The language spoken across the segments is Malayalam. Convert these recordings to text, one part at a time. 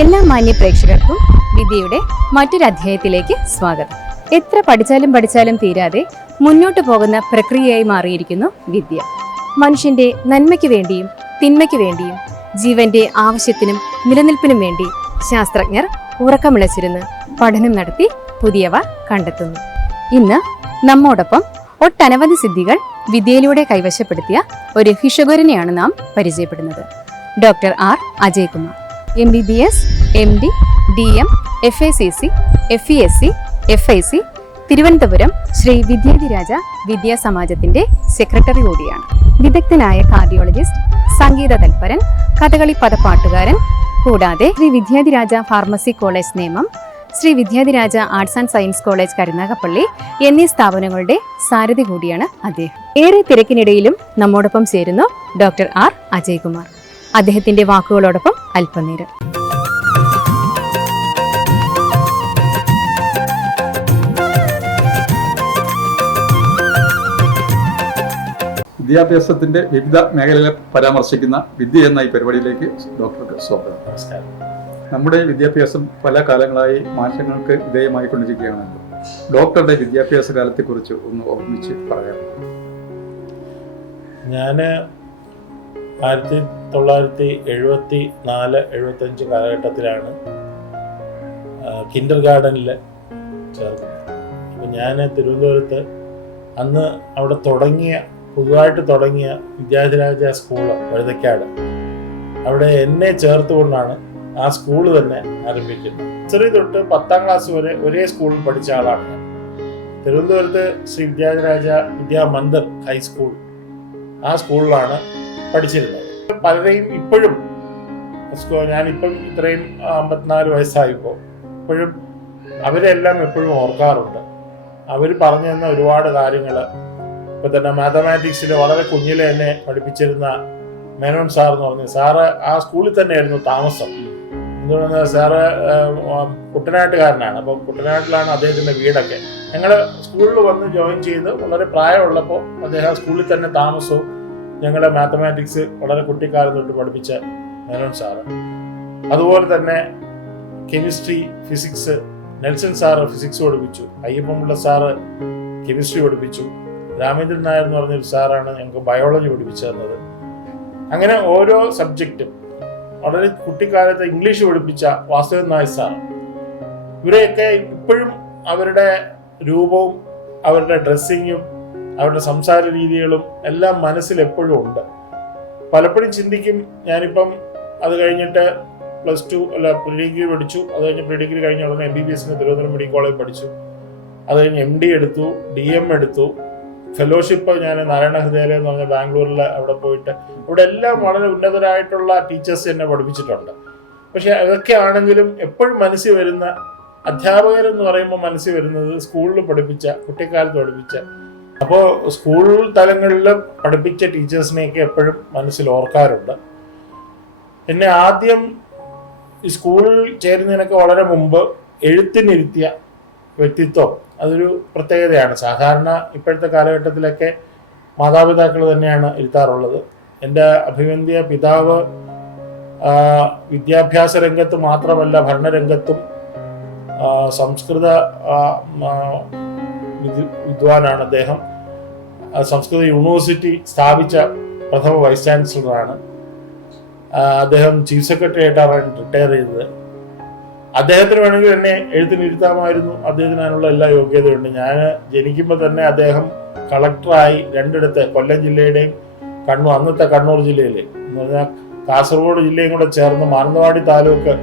എല്ലാ മാന്യ പ്രേക്ഷകർക്കും വിദ്യയുടെ മറ്റൊരു അധ്യായത്തിലേക്ക് സ്വാഗതം. എത്ര പഠിച്ചാലും തീരാതെ മുന്നോട്ട് പോകുന്ന പ്രക്രിയയായി മാറിയിരിക്കുന്നു വിദ്യ. മനുഷ്യന്റെ നന്മയ്ക്ക് വേണ്ടിയും തിന്മയ്ക്ക് വേണ്ടിയും ജീവന്റെ ആവശ്യത്തിനും നിലനിൽപ്പിനും വേണ്ടി ശാസ്ത്രജ്ഞർ ഉറക്കമിളച്ചിരുന്ന് പഠനം നടത്തി പുതിയവ കണ്ടെത്തുന്നു. ഇന്ന് നമ്മോടൊപ്പം ഒട്ടനവധി സിദ്ധികൾ വിദ്യയിലൂടെ കൈവശപ്പെടുത്തിയ ഒരു ഭിഷഗ്വരനെയാണ് നാം പരിചയപ്പെടുന്നത്. Doctor R Ajaykumar, MBBS, MD, DM, FACC, FESC, FIC, Thiruvananthapuram Sree Vidyadhiraja വിദ്യാസമാജത്തിന്റെ സെക്രട്ടറി കൂടിയാണ്. വിദഗ്ധനായ കാർഡിയോളജിസ്റ്റ്, സംഗീത തൽപരൻ, കഥകളി പദപ്പാട്ടുകാരൻ, കൂടാതെ Sree Vidyadhiraja pharmacy college Nemam, Sree Vidyadhiraja arts and science college Karunagappally എന്നീ സ്ഥാപനങ്ങളുടെ സാരഥി കൂടിയാണ് അദ്ദേഹം. ഏറെ തിരക്കിനിടയിലും നമ്മോടൊപ്പം ചേരുന്നു ഡോക്ടർ ആർ അജയ്കുമാർ. അദ്ദേഹത്തിന്റെ വാക്കുകളോടൊപ്പം അല്പനേരം. വിദ്യാഭ്യാസത്തിന്റെ വിവിധ മേഖലകളെ പരാമർശിക്കുന്ന വിദ്യ എന്ന ഈ പരിപാടിയിലേക്ക് ഡോക്ടർക്ക് സ്വാഗതം. നമസ്കാരം. നമ്മുടെ വിദ്യാഭ്യാസം പല കാലങ്ങളായി മാറ്റങ്ങൾക്ക് വിധേയമായിക്കൊണ്ടിരിക്കുകയാണല്ലോ. ഡോക്ടറുടെ വിദ്യാഭ്യാസ കാലത്തെക്കുറിച്ച് ഒന്ന് ഓർമ്മിച്ച് പറയാം. ഞാൻ 1974-75 കാലഘട്ടത്തിലാണ് കിൻഡർ ഗാർഡനിൽ ചേർന്നത്. അപ്പം ഞാൻ തിരുവനന്തപുരത്ത് അന്ന് അവിടെ പുതുതായിട്ട് തുടങ്ങിയ വിദ്യാധിരാജ സ്കൂള് വഴുതക്കാട്, അവിടെ എന്നെ ചേർത്തുകൊണ്ടാണ് ആ സ്കൂള് തന്നെ ആരംഭിക്കുന്നത്. ചെറിയ തൊട്ട് 10ാം ക്ലാസ് വരെ ഒരേ സ്കൂളിൽ പഠിച്ച ആളാണ് ഞാൻ. തിരുവനന്തപുരത്ത് ശ്രീ വിദ്യാധിരാജ വിദ്യാമന്ദിർ ഹൈസ്കൂൾ, ആ സ്കൂളിലാണ് പഠിച്ചിരുന്നത്. പലരെയും ഇപ്പോഴും ഞാനിപ്പം ഇത്രയും 54 വയസ്സായപ്പോൾ ഇപ്പോഴും അവരെല്ലാം എപ്പോഴും ഓർക്കാറുണ്ട്. അവർ പറഞ്ഞു തന്ന ഒരുപാട് കാര്യങ്ങൾ. ഇപ്പം തന്നെ മാത്തമാറ്റിക്സിൽ വളരെ കുഞ്ഞിലെ എന്നെ പഠിപ്പിച്ചിരുന്ന മേനോൻ സാർ എന്ന് പറഞ്ഞു. സാറ് ആ സ്കൂളിൽ തന്നെയായിരുന്നു താമസം. എന്തുകൊണ്ടെന്ന് സാറ് കുട്ടനാട്ടുകാരനാണ്. അപ്പം കുട്ടനാട്ടിലാണ് അദ്ദേഹത്തിൻ്റെ വീടൊക്കെ. ഞങ്ങൾ സ്കൂളിൽ വന്ന് ജോയിൻ ചെയ്ത് വളരെ പ്രായമുള്ളപ്പോൾ അദ്ദേഹം സ്കൂളിൽ തന്നെ താമസവും ഞങ്ങളെ മാത്തമാറ്റിക്സ് വളരെ കുട്ടിക്കാലം തൊട്ട് പഠിപ്പിച്ച മേനോൻ സാറ്. അതുപോലെ തന്നെ chemistry, physics Nelson sir physics പഠിപ്പിച്ചു. അയ്യപ്പൻപിള്ള സാറ് കെമിസ്ട്രി പഠിപ്പിച്ചു. രാമേന്ദ്രൻ നായർ എന്ന് പറഞ്ഞൊരു സാറാണ് ഞങ്ങൾക്ക് ബയോളജി പഠിപ്പിച്ചു തന്നത്. അങ്ങനെ ഓരോ സബ്ജക്റ്റും വളരെ കുട്ടിക്കാലത്ത് ഇംഗ്ലീഷ് പഠിപ്പിച്ച വാസുദേവൻ നായർ സാർ. ഇവരെയൊക്കെ ഇപ്പോഴും അവരുടെ രൂപവും അവരുടെ ഡ്രസ്സിങ്ങും അവരുടെ സംസാര രീതികളും എല്ലാം മനസ്സിൽ എപ്പോഴും ഉണ്ട്. പലപ്പോഴും ചിന്തിക്കും, ഞാനിപ്പം അത് കഴിഞ്ഞിട്ട് +2 പ്രീ ഡിഗ്രി പഠിച്ചു. അത് കഴിഞ്ഞ് പ്രീ ഡിഗ്രി കഴിഞ്ഞ ഉടനെ MBBS തിരുവനന്തപുരം മെഡിക്കൽ കോളേജ് പഠിച്ചു. അത് കഴിഞ്ഞ് MD എടുത്തു, DM എടുത്തു. ഫെലോഷിപ്പ് ഞാൻ നാരായണ ഹൃദയാലയം എന്ന് പറഞ്ഞ ബാംഗ്ലൂരിൽ അവിടെ പോയിട്ട് ഇവിടെ എല്ലാം വളരെ ഉന്നതരായിട്ടുള്ള ടീച്ചേഴ്സ് എന്നെ പഠിപ്പിച്ചിട്ടുണ്ട്. പക്ഷെ അതൊക്കെ ആണെങ്കിലും എപ്പോഴും മനസ്സിൽ വരുന്ന അധ്യാപകരെന്ന് പറയുമ്പോൾ മനസ്സിൽ വരുന്നത് സ്കൂളിൽ പഠിപ്പിച്ച, കുട്ടിക്കാലത്ത് പഠിപ്പിച്ച, അപ്പോൾ സ്കൂൾ തലങ്ങളിൽ പഠിപ്പിച്ച ടീച്ചേഴ്സിനെയൊക്കെ എപ്പോഴും മനസ്സിൽ ഓർക്കാറുണ്ട്. എന്നെ ആദ്യം ഈ സ്കൂളിൽ ചേരുന്നതിനൊക്കെ വളരെ മുമ്പ് എഴുത്തിനിരുത്തിയ വ്യക്തിത്വം അതൊരു പ്രത്യേകതയാണ്. സാധാരണ ഇപ്പോഴത്തെ കാലഘട്ടത്തിലൊക്കെ മാതാപിതാക്കൾ തന്നെയാണ് ഇരുത്താറുള്ളത്. എൻ്റെ അഭിവന്ദ്യ പിതാവ് വിദ്യാഭ്യാസ രംഗത്ത് മാത്രമല്ല ഭരണരംഗത്തും സംസ്കൃത വിദ്വാനാണ് അദ്ദേഹം. സംസ്കൃത യൂണിവേഴ്സിറ്റി സ്ഥാപിച്ച പ്രഥമ വൈസ് ചാൻസലറാണ് അദ്ദേഹം. ചീഫ് സെക്രട്ടറി ആയിട്ടാണ് റിട്ടയർ ചെയ്തത്. അദ്ദേഹത്തിന് വേണമെങ്കിൽ എന്നെ എഴുത്തിനിരുത്താമായിരുന്നു. അദ്ദേഹത്തിന് അതിനുള്ള എല്ലാ യോഗ്യതയുണ്ട്. ഞാൻ ജനിക്കുമ്പോൾ തന്നെ അദ്ദേഹം കളക്ടറായി 2 കൊല്ലം ജില്ലയുടെയും അന്നത്തെ കണ്ണൂർ ജില്ലയിലെ എന്ന് പറഞ്ഞാൽ കാസർഗോഡ് ജില്ലയും കൂടെ ചേർന്ന് മാനന്തവാടി താലൂക്ക്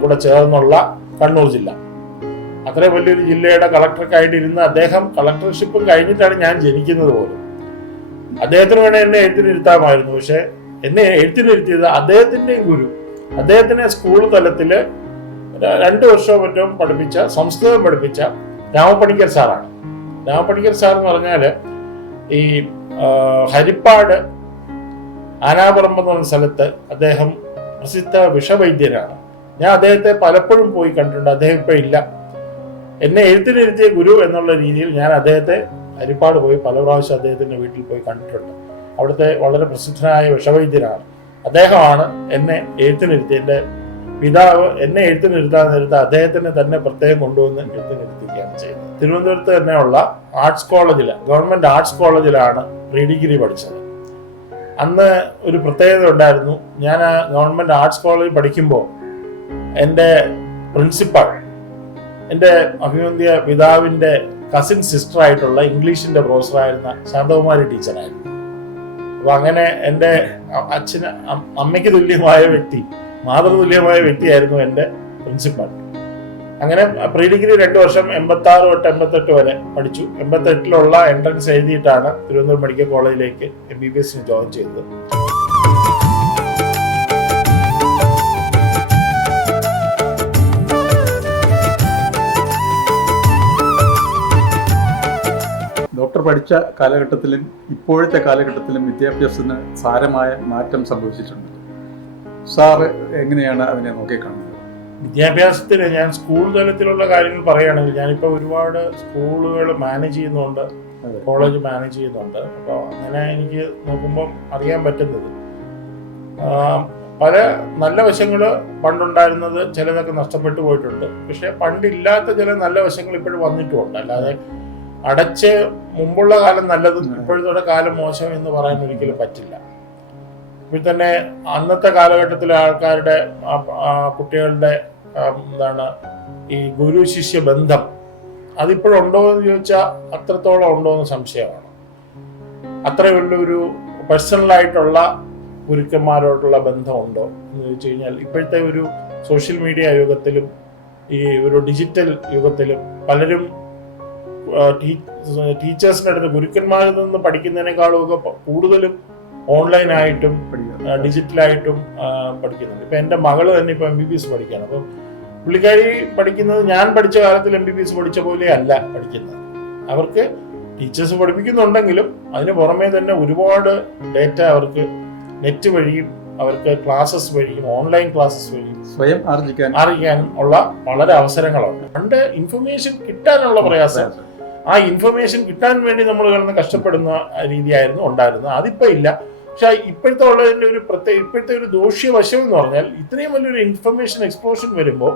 കൂടെ ചേർന്നുള്ള കണ്ണൂർ ജില്ല, അത്രയും വലിയൊരു ജില്ലയുടെ കളക്ടർക്കായിട്ട് ഇരുന്ന് അദ്ദേഹം കളക്ടർഷിപ്പും കഴിഞ്ഞിട്ടാണ് ഞാൻ ജനിക്കുന്നത് പോലും. അദ്ദേഹത്തിന് വേണേൽ എന്നെ എഴുത്തിനിരുത്താമായിരുന്നു. പക്ഷെ എന്നെ എഴുത്തിനിരുത്തിയത് അദ്ദേഹത്തിൻ്റെയും ഗുരു, അദ്ദേഹത്തിനെ സ്കൂൾ തലത്തിൽ 2 വർഷവും മറ്റും പഠിപ്പിച്ച, സംസ്കൃതം പഠിപ്പിച്ച രാമപ്പണിക്കർ സാറാണ്. രാമപ്പണിക്കർ സാർ എന്ന് പറഞ്ഞാൽ ഈ ഹരിപ്പാട് ആനാപറമ്പ് എന്ന് പറഞ്ഞ സ്ഥലത്ത് അദ്ദേഹം പ്രസിദ്ധ വിഷവൈദ്യനാണ്. ഞാൻ അദ്ദേഹത്തെ പലപ്പോഴും പോയി കണ്ടിട്ടുണ്ട്. അദ്ദേഹം ഇപ്പം ഇല്ല. എന്നെ എഴുത്തിനിരുത്തിയ ഗുരു എന്നുള്ള രീതിയിൽ ഞാൻ അദ്ദേഹത്തെ ഹരിപ്പാട് പോയി പല പ്രാവശ്യം അദ്ദേഹത്തിൻ്റെ വീട്ടിൽ പോയി കണ്ടിട്ടുണ്ട്. അവിടുത്തെ വളരെ പ്രസിദ്ധനായ വിഷവൈദ്യനാണ് അദ്ദേഹമാണ് എന്നെ എഴുത്തിനിരുത്തി. എൻ്റെ പിതാവ് എന്നെ എഴുത്തിനിരുത്താൻ നേരത്ത് അദ്ദേഹത്തിനെ തന്നെ പ്രത്യേകം കൊണ്ടുവന്ന് എഴുത്തിനിരുത്തിക്കുകയാണ് ചെയ്യുന്നത്. തിരുവനന്തപുരത്ത് തന്നെയുള്ള ആർട്സ് കോളേജിൽ, ഗവൺമെന്റ് ആർട്സ് കോളേജിലാണ് പ്രീ ഡിഗ്രി പഠിച്ചത്. അന്ന് ഒരു പ്രത്യേകത ഉണ്ടായിരുന്നു. ഞാൻ ആ ഗവൺമെന്റ് ആർട്സ് കോളേജിൽ പഠിക്കുമ്പോൾ എൻ്റെ പ്രിൻസിപ്പൾ എൻ്റെ അഭിവന്ധ്യ പിതാവിൻ്റെ കസിൻ സിസ്റ്റർ ആയിട്ടുള്ള ഇംഗ്ലീഷിന്റെ പ്രൊഫസറായിരുന്ന ശാന്തകുമാരി ടീച്ചറായിരുന്നു. അപ്പൊ അങ്ങനെ എൻ്റെ അച്ഛന് അമ്മയ്ക്ക് തുല്യമായ വ്യക്തി, മാതൃതുല്യമായ വ്യക്തിയായിരുന്നു എൻ്റെ പ്രിൻസിപ്പൽ. അങ്ങനെ പ്രീ ഡിഗ്രി 2 വർഷം 86 തൊട്ട് 88 വരെ പഠിച്ചു. 88-ലുള്ള എൻട്രൻസ് എഴുതിയിട്ടാണ് തിരുവനന്തപുരം മെഡിക്കൽ കോളേജിലേക്ക് MBBS ജോയിൻ ചെയ്തത്. ഡോക്ടർ പഠിച്ച കാലഘട്ടത്തിലും ഇപ്പോഴത്തെ കാലഘട്ടത്തിലും വിദ്യാഭ്യാസത്തിന് സാരമായ മാറ്റം സംഭവിച്ചിട്ടുണ്ട്. സാറ് എങ്ങനെയാണ് അതിനെ നോക്കിക്കാണുന്നത്? വിദ്യാഭ്യാസത്തിന് ഞാൻ സ്കൂൾ തലത്തിലുള്ള കാര്യങ്ങൾ പറയുകയാണെങ്കിൽ ഞാനിപ്പോൾ ഒരുപാട് സ്കൂളുകൾ മാനേജ് ചെയ്യുന്നുണ്ട്, കോളേജ് മാനേജ് ചെയ്യുന്നുണ്ട്. അപ്പോൾ അങ്ങനെ എനിക്ക് നോക്കുമ്പം അറിയാൻ പറ്റുന്നത് പല നല്ല വശങ്ങൾ പണ്ടുണ്ടായിരുന്നത് ചിലതൊക്കെ നഷ്ടപ്പെട്ടു പോയിട്ടുണ്ട്. പക്ഷെ പണ്ടില്ലാത്ത ചില നല്ല വശങ്ങൾ ഇപ്പോഴും വന്നിട്ടുമുണ്ട്. അല്ലാതെ അടച്ച് മുമ്പുള്ള കാലം നല്ലതും ഇപ്പോഴത്തെ കാലം മോശം എന്ന് പറയാൻ ഒരിക്കലും പറ്റില്ല. ഇപ്പോൾ തന്നെ അന്നത്തെ കാലഘട്ടത്തിലെ ആൾക്കാരുടെ കുട്ടികളുടെ എന്താണ് ഈ ഗുരു ശിഷ്യ ബന്ധം അതിപ്പോഴുണ്ടോ എന്ന് ചോദിച്ചാൽ അത്രത്തോളം ഉണ്ടോ എന്ന് സംശയമാണ്. അത്ര വലിയൊരു പേഴ്സണലായിട്ടുള്ള ഗുരുക്കന്മാരോട്ടുള്ള ബന്ധമുണ്ടോ എന്ന് ചോദിച്ചു കഴിഞ്ഞാൽ ഇപ്പോഴത്തെ ഒരു സോഷ്യൽ മീഡിയ യുഗത്തിലും ഈ ഒരു ഡിജിറ്റൽ യുഗത്തിലും പലരും ടീച്ചേഴ്സിൻ്റെ അടുത്ത് ഗുരുക്കന്മാരിൽ നിന്ന് പഠിക്കുന്നതിനേക്കാളും ഒക്കെ കൂടുതലും ഓൺലൈനായിട്ടും ഡിജിറ്റലായിട്ടും പഠിക്കുന്നുണ്ട്. ഇപ്പം എൻ്റെ മകള് തന്നെ ഇപ്പോൾ MBBS പഠിക്കുകയാണ്. അപ്പം പുള്ളിക്കാരി പഠിക്കുന്നത് ഞാൻ പഠിച്ച കാലത്തിൽ MBBS പഠിച്ച പോലെ അല്ല പഠിക്കുന്നത്. അവർക്ക് ടീച്ചേഴ്സ് പഠിപ്പിക്കുന്നുണ്ടെങ്കിലും അതിന് പുറമേ തന്നെ ഒരുപാട് ഡേറ്റ അവർക്ക് നെറ്റ് വഴിയും അവർക്ക് ക്ലാസ്സസ് വഴിയും ഓൺലൈൻ ക്ലാസ്സസ് വഴിയും സ്വയം ആർജിക്കാനും ഉള്ള വളരെ അവസരങ്ങളുണ്ട്. പണ്ട് ഇൻഫർമേഷൻ കിട്ടാനുള്ള പ്രയാസം, ആ ഇൻഫർമേഷൻ കിട്ടാൻ വേണ്ടി നമ്മൾ കിടന്ന് കഷ്ടപ്പെടുന്ന രീതിയായിരുന്നു ഉണ്ടായിരുന്നത്. അതിപ്പോൾ ഇല്ല. പക്ഷെ ഇപ്പോഴത്തെ ഉള്ളതിൻ്റെ ഒരു ഇപ്പോഴത്തെ ഒരു ദോഷ്യവശം എന്ന് പറഞ്ഞാൽ ഇത്രയും വലിയൊരു ഇൻഫർമേഷൻ എക്സ്പ്ലോഷൻ വരുമ്പോൾ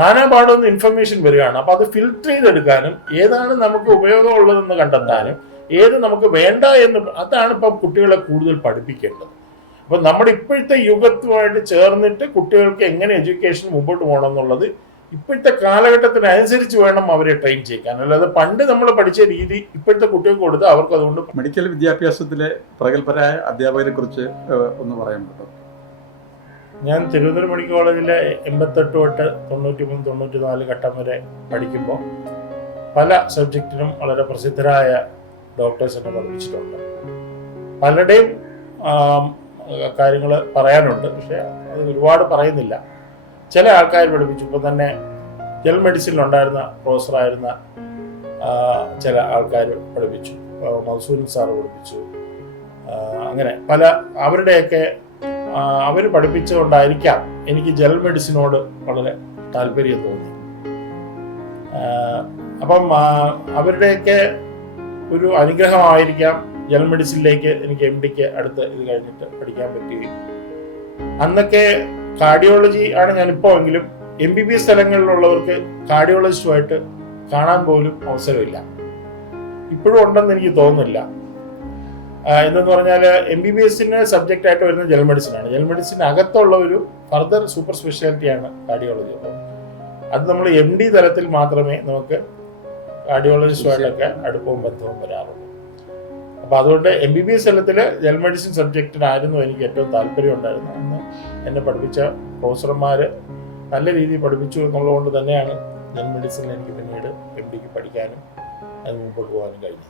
നാനാപാടൊന്ന് ഇൻഫർമേഷൻ വരികയാണ്. അപ്പൊ അത് ഫിൽട്ടർ ചെയ്തെടുക്കാനും ഏതാണ് നമുക്ക് ഉപയോഗമുള്ളതെന്ന് കണ്ടെത്താനും ഏത് നമുക്ക് വേണ്ട എന്ന് അതാണ് ഇപ്പം കുട്ടികളെ കൂടുതൽ പഠിപ്പിക്കേണ്ടത്. അപ്പൊ നമ്മുടെ ഇപ്പോഴത്തെ യുഗത്തുമായിട്ട് ചേർന്നിട്ട് കുട്ടികൾക്ക് എങ്ങനെ എഡ്യൂക്കേഷൻ മുമ്പോട്ട് പോകണം എന്നുള്ളത് ഇപ്പോഴത്തെ കാലഘട്ടത്തിനനുസരിച്ച് വേണം അവരെ ട്രെയിൻ ചെയ്യാൻ. അല്ലാതെ പണ്ട് നമ്മൾ പഠിച്ച രീതി ഇപ്പോഴത്തെ കുട്ടികൾക്ക് കൊടുത്ത് അവർക്ക് അതുകൊണ്ട്. മെഡിക്കൽ വിദ്യാഭ്യാസത്തിലെ പ്രഗത്ഭരായ അധ്യാപകരെ കുറിച്ച് ഒന്ന് പറയാൻ പറ്റും? ഞാൻ തിരുവനന്തപുരം മെഡിക്കൽ കോളേജിലെ 88 തൊട്ട് 93, 94 ഘട്ടം വരെ പഠിക്കുമ്പോൾ പല സബ്ജക്റ്റിനും വളരെ പ്രസിദ്ധരായ ഡോക്ടേഴ്സ് എന്നെ പഠിപ്പിച്ചിട്ടുണ്ട്. പലരുടെയും കാര്യങ്ങൾ പറയാനുണ്ട്, പക്ഷെ അത് ഒരുപാട് പറയുന്നില്ല. ചില ആൾക്കാർ പഠിപ്പിച്ചു. ഇപ്പം തന്നെ ജനറൽ മെഡിസിനിലുണ്ടായിരുന്ന പ്രൊഫസറായിരുന്ന ചില ആൾക്കാർ പഠിപ്പിച്ചു. മൗസൂൻ സാറ് പഠിപ്പിച്ചു. അങ്ങനെ പല അവരുടെയൊക്കെ അവർ പഠിപ്പിച്ചുകൊണ്ടായിരിക്കാം എനിക്ക് ജനറൽ മെഡിസിനോട് വളരെ താല്പര്യം തോന്നി. അപ്പം അവരുടെയൊക്കെ ഒരു അനുഗ്രഹമായിരിക്കാം ജനറൽ മെഡിസിനിലേക്ക് എനിക്ക് MDക്ക് അടുത്ത് ഇത് കഴിഞ്ഞിട്ട് പഠിക്കാൻ പറ്റുകയും. അന്നൊക്കെ കാർഡിയോളജി ആണ് ഞാനിപ്പോൾ എങ്കിലും MBBS സ്ഥലങ്ങളിലുള്ളവർക്ക് കാർഡിയോളജിസ്റ്റുമായിട്ട് കാണാൻ പോലും അവസരമില്ല. ഇപ്പോഴും ഉണ്ടെന്ന് എനിക്ക് തോന്നുന്നില്ല. എന്തെന്ന് പറഞ്ഞാൽ MBBSന് സബ്ജക്റ്റ് ആയിട്ട് വരുന്ന ജനറൽ മെഡിസിനാണ്. ജനറൽ മെഡിസിന് അകത്തുള്ള ഒരു ഫർദർ സൂപ്പർ സ്പെഷ്യാലിറ്റിയാണ് കാർഡിയോളജി. അപ്പോൾ അത് നമ്മൾ MD തലത്തിൽ മാത്രമേ നമുക്ക് കാർഡിയോളജിസ്റ്റുമായിട്ടൊക്കെ അടുപ്പവും ബന്ധവും വരാറുള്ളൂ. അപ്പോൾ അതുകൊണ്ട് MBBS തലത്തിൽ ജനറൽ മെഡിസിൻ സബ്ജക്റ്റിനായിരുന്നു എനിക്ക് ഏറ്റവും താല്പര്യം ഉണ്ടായിരുന്നത്. അന്ന് എന്നെ പഠിപ്പിച്ച പ്രൊഫസർമാർ നല്ല രീതിയിൽ പഠിപ്പിച്ചു എന്നുള്ളതുകൊണ്ട് തന്നെയാണ് ജനറൽ മെഡിസിനിൽ എനിക്ക് പിന്നീട് MDക്ക് പഠിക്കാനും അത് മുമ്പോട്ട് പോകാനും കഴിഞ്ഞു.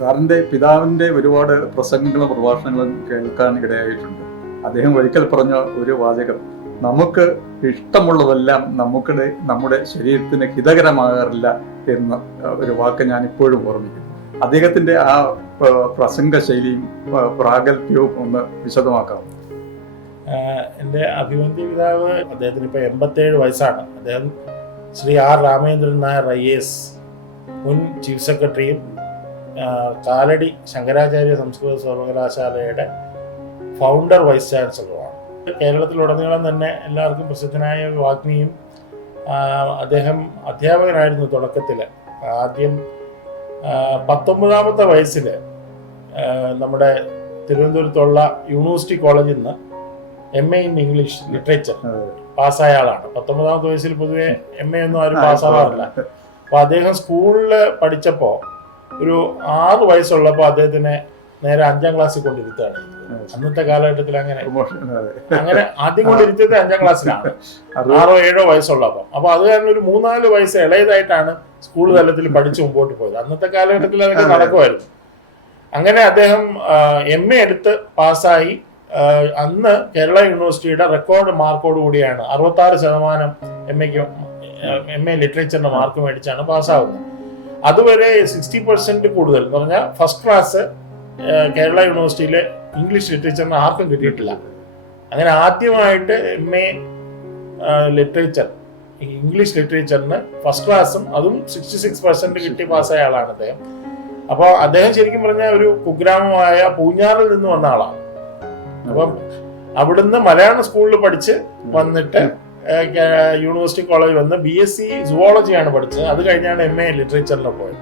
സാറിൻ്റെ പിതാവിൻ്റെ ഒരുപാട് പ്രസംഗങ്ങളും പ്രഭാഷണങ്ങളും കേൾക്കാൻ ഇടയായിട്ടുണ്ട്. അദ്ദേഹം ഒരിക്കൽ പറഞ്ഞ ഒരു വാചകം, നമുക്ക് ഇഷ്ടമുള്ളതെല്ലാം നമ്മുടെ ശരീരത്തിന് ഹിതകരമാകാറില്ല എന്ന ഒരു വാക്ക് ഞാൻ ഇപ്പോഴും ഓർമ്മിക്കുന്നു. അദ്ദേഹത്തിൻ്റെ ആ പ്രസംഗ ശൈലിയും പ്രാഗൽഭ്യവും ഒന്ന് വിശദമാക്കാം. എൻ്റെ അഭിവന്ധ്യ പിതാവ്, അദ്ദേഹത്തിന് ഇപ്പോൾ 87 വയസ്സാണ്. അദ്ദേഹം ശ്രീ R. രാമേന്ദ്രൻ നായർ IAS മുൻ ചീഫ് സെക്രട്ടറിയും കാലടി ശങ്കരാചാര്യ സംസ്കൃത സർവകലാശാലയുടെ ഫൗണ്ടർ വൈസ് ചാൻസലറുമാണ്. കേരളത്തിലുടനീളം തന്നെ എല്ലാവർക്കും പ്രസിദ്ധനായ ഒരു വാഗ്മിയും അദ്ദേഹം അധ്യാപകനായിരുന്നു തുടക്കത്തിൽ. ആദ്യം 19ാമത്തെ വയസ്സിൽ നമ്മുടെ തിരുവനന്തപുരത്തുള്ള യൂണിവേഴ്സിറ്റി കോളേജിൽ നിന്ന് MA ഇൻ ഇംഗ്ലീഷ് ലിറ്ററേച്ചർ പാസ്സായ ആളാണ്. 19ാമത്തെ വയസ്സിൽ പൊതുവെ MA ഒന്നും ആരും പാസ്സാവാറില്ല. അപ്പോൾ അദ്ദേഹം സ്കൂളിൽ പഠിച്ചപ്പോൾ ഒരു 6 വയസ്സുള്ളപ്പോൾ അദ്ദേഹത്തിനെ നേരെ 5ാം ക്ലാസ്സിൽ കൊണ്ടിരുത്തുകയാണ്. അന്നത്തെ കാലഘട്ടത്തിൽ അങ്ങനെ ആദ്യം കൊണ്ടിരുത്തിയത് 5ാം ക്ലാസ്സിലാണ്, 6 7 വയസ്സുള്ളപ്പോൾ. അപ്പോൾ അത് കാരണം ഒരു 3-4 വയസ്സ് ഇളയതായിട്ടാണ് സ്കൂൾ തലത്തിൽ പഠിച്ച് മുമ്പോട്ട് പോയത്. അന്നത്തെ കാലഘട്ടത്തിൽ അതൊക്കെ നടക്കുമായിരുന്നു. അങ്ങനെ അദ്ദേഹം MA എടുത്ത് പാസ്സായി. അന്ന് കേരള യൂണിവേഴ്സിറ്റിയുടെ റെക്കോർഡ് മാർക്കോട് കൂടിയാണ് 66% MA ലിറ്ററേച്ചറിന്റെ മാർക്ക് മേടിച്ചാണ് പാസ്സാവുന്നത്. അതുവരെ 60% കൂടുതൽ എന്ന് പറഞ്ഞാൽ ഫസ്റ്റ് ക്ലാസ് കേരള യൂണിവേഴ്സിറ്റിയിലെ ഇംഗ്ലീഷ് ലിറ്ററേച്ചറിന് ആർക്കും കിട്ടിയിട്ടില്ല. അങ്ങനെ ആദ്യമായിട്ട് MA ലിറ്ററേച്ചർ ഇംഗ്ലീഷ് ലിറ്ററേച്ചറിന് ഫസ്റ്റ് ക്ലാസ്സും അതും 66% കിട്ടി പാസ്സായ ആളാണ് അദ്ദേഹം. അപ്പോൾ അദ്ദേഹം ശരിക്കും പറഞ്ഞാൽ ഒരു കുഗ്രാമമായ പൂഞ്ഞാറിൽ നിന്ന് വന്ന ആളാണ്. അപ്പം അവിടുന്ന് മലയാളം സ്കൂളിൽ പഠിച്ച് വന്നിട്ട് യൂണിവേഴ്സിറ്റി കോളേജ് വന്ന് BSc സുവോളജിയാണ് പഠിച്ചത്. അത് കഴിഞ്ഞാണ് MA ലിറ്ററേച്ചറിൽ പോയത്.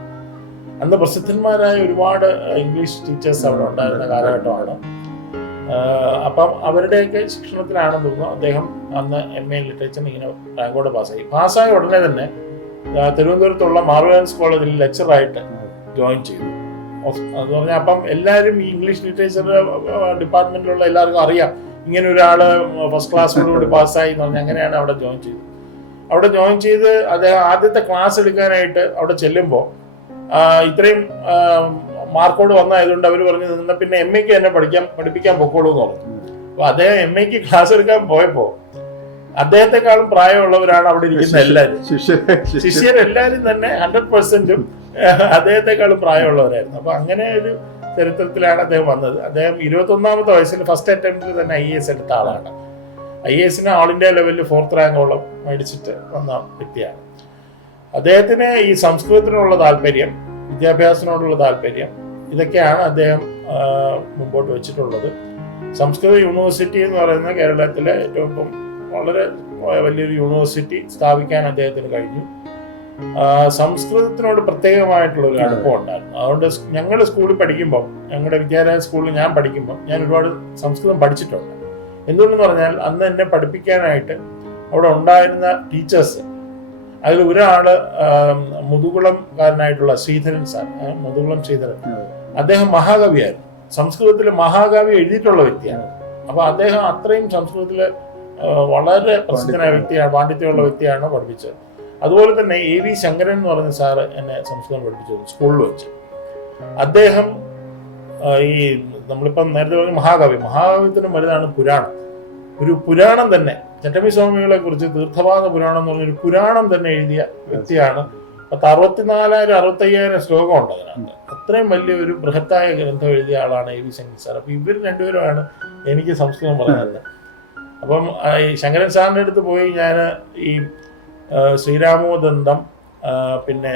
അന്ന് പ്രസിദ്ധന്മാരായ ഒരുപാട് ഇംഗ്ലീഷ് ടീച്ചേഴ്സ് അവിടെ ഉണ്ടായിരുന്ന കാലഘട്ടമാണ്. അപ്പം അവരുടെയൊക്കെ ശിക്ഷണത്തിലാണെന്ന് തോന്നുന്നു അദ്ദേഹം അന്ന് MA ലിറ്ററേച്ചറിന് ഇങ്ങനെ റാങ്കോടെ പാസ്സായി. പാസ്സായ ഉടനെ തന്നെ തിരുവനന്തപുരത്തുള്ള മാർവലൻസ് കോളേജിൽ ലെക്ചറായിട്ട് ജോയിൻ ചെയ്തു. അത് പറഞ്ഞാൽ അപ്പം എല്ലാവരും ഈ ഇംഗ്ലീഷ് ലിറ്ററേച്ചർ ഡിപ്പാർട്ട്മെന്റിലുള്ള എല്ലാവർക്കും അറിയാം ഇങ്ങനെ ഒരാള് ഫസ്റ്റ് ക്ലാസ്സിലൂടെ പാസ്സായി എന്ന് പറഞ്ഞാൽ അങ്ങനെയാണ് അവിടെ ജോയിൻ ചെയ്തത്. അവിടെ ജോയിൻ ചെയ്ത് അദ്ദേഹം ആദ്യത്തെ ക്ലാസ് എടുക്കാനായിട്ട് അവിടെ ചെല്ലുമ്പോൾ ഇത്രയും മാർക്കോട് വന്നായതുകൊണ്ട് അവർ പറഞ്ഞു നിന്ന പിന്നെ MAക്ക് തന്നെ പഠിപ്പിക്കാൻ പൊക്കോളൂ എന്ന് പറഞ്ഞു. അപ്പൊ അദ്ദേഹം MAക്ക് ക്ലാസ് എടുക്കാൻ പോയപ്പോ അദ്ദേഹത്തെക്കാളും പ്രായമുള്ളവരാണ് അവിടെ ഇരിക്കുന്ന എല്ലാവരും. ശിഷ്യരെല്ലാവരും തന്നെ 100% അദ്ദേഹത്തെക്കാളും പ്രായമുള്ളവരായിരുന്നു. അപ്പൊ അങ്ങനെ ഒരു ചരിത്രത്തിലാണ് അദ്ദേഹം വന്നത്. അദ്ദേഹം 21ാമത്തെ വയസ്സിൽ ഫസ്റ്റ് അറ്റംപ്റ്റിൽ തന്നെ IAS എടുത്ത ആളാണ്. IASന് ഓൾ ഇന്ത്യ ലെവലിൽ 4th റാങ്കോളം മേടിച്ചിട്ട് വന്ന വ്യക്തിയാണ്. അദ്ദേഹത്തിന് ഈ സംസ്കൃതത്തിനുള്ള താല്പര്യം, വിദ്യാഭ്യാസത്തിനോടുള്ള താല്പര്യം, ഇതൊക്കെയാണ് അദ്ദേഹം മുമ്പോട്ട് വെച്ചിട്ടുള്ളത്. സംസ്കൃത യൂണിവേഴ്സിറ്റി എന്ന് പറയുന്ന കേരളത്തിലെ ഏറ്റവും വളരെ വലിയൊരു യൂണിവേഴ്സിറ്റി സ്ഥാപിക്കാൻ അദ്ദേഹത്തിന് കഴിഞ്ഞു. സംസ്കൃതത്തിനോട് പ്രത്യേകമായിട്ടുള്ള ഒരു അടുപ്പം ഉണ്ടായിരുന്നു. അതുകൊണ്ട് ഞങ്ങൾ സ്കൂളിൽ പഠിക്കുമ്പോൾ, ഞങ്ങളുടെ വിദ്യാലയ സ്കൂളിൽ ഞാൻ പഠിക്കുമ്പോൾ ഞാൻ ഒരുപാട് സംസ്കൃതം പഠിച്ചിട്ടുണ്ട്. എന്തുകൊണ്ടെന്ന് പറഞ്ഞാൽ അന്ന് എന്നെ പഠിപ്പിക്കാനായിട്ട് അവിടെ ഉണ്ടായിരുന്ന ടീച്ചേഴ്സ്, അതിൽ ഒരാള് മുതുകുളംകാരനായിട്ടുള്ള ശ്രീധരൻ സാർ, മുതുകുളം ശ്രീധരൻ, അദ്ദേഹം മഹാകവിയായിരുന്നു. സംസ്കൃതത്തിൽ മഹാകവി എഴുതിയിട്ടുള്ള വ്യക്തിയാണ്. അപ്പൊ അദ്ദേഹം അത്രയും സംസ്കൃതത്തില് വളരെ പ്രസിദ്ധനായ വ്യക്തിയാണ്, പാണ്ഡിത്യമുള്ള വ്യക്തിയാണ് പഠിപ്പിച്ചത്. അതുപോലെ തന്നെ AV ശങ്കരൻ എന്ന് പറഞ്ഞ സാറ് എന്നെ സംസ്കൃതം പഠിപ്പിച്ചു സ്കൂളിൽ വെച്ച്. അദ്ദേഹം ഈ നമ്മളിപ്പം നേരത്തെ പറഞ്ഞ മഹാകവിത്തിന് വലുതാണ് പുരാണം. ഒരു പുരാണം തന്നെ, ചട്ടമ്പി സ്വാമികളെ കുറിച്ച് തീർത്ഥപാദ പുരാണം എന്ന് പറഞ്ഞൊരു പുരാണം തന്നെ എഴുതിയ വ്യക്തിയാണ്. 64,000-65,000 ശ്ലോകം ഉണ്ട് അതിനകത്ത്. അത്രയും വലിയൊരു ബൃഹത്തായ ഗ്രന്ഥം എഴുതിയ ആളാണ് AV ശങ്കരൻ സാർ. അപ്പൊ ഇവർ രണ്ടുപേരുമാണ് എനിക്ക് സംസ്കൃതം പറഞ്ഞത്. അപ്പം ഈ ശങ്കരൻ സാറിൻ്റെ അടുത്ത് പോയി ഞാൻ ഈ ശ്രീരാമോദന്തം, പിന്നെ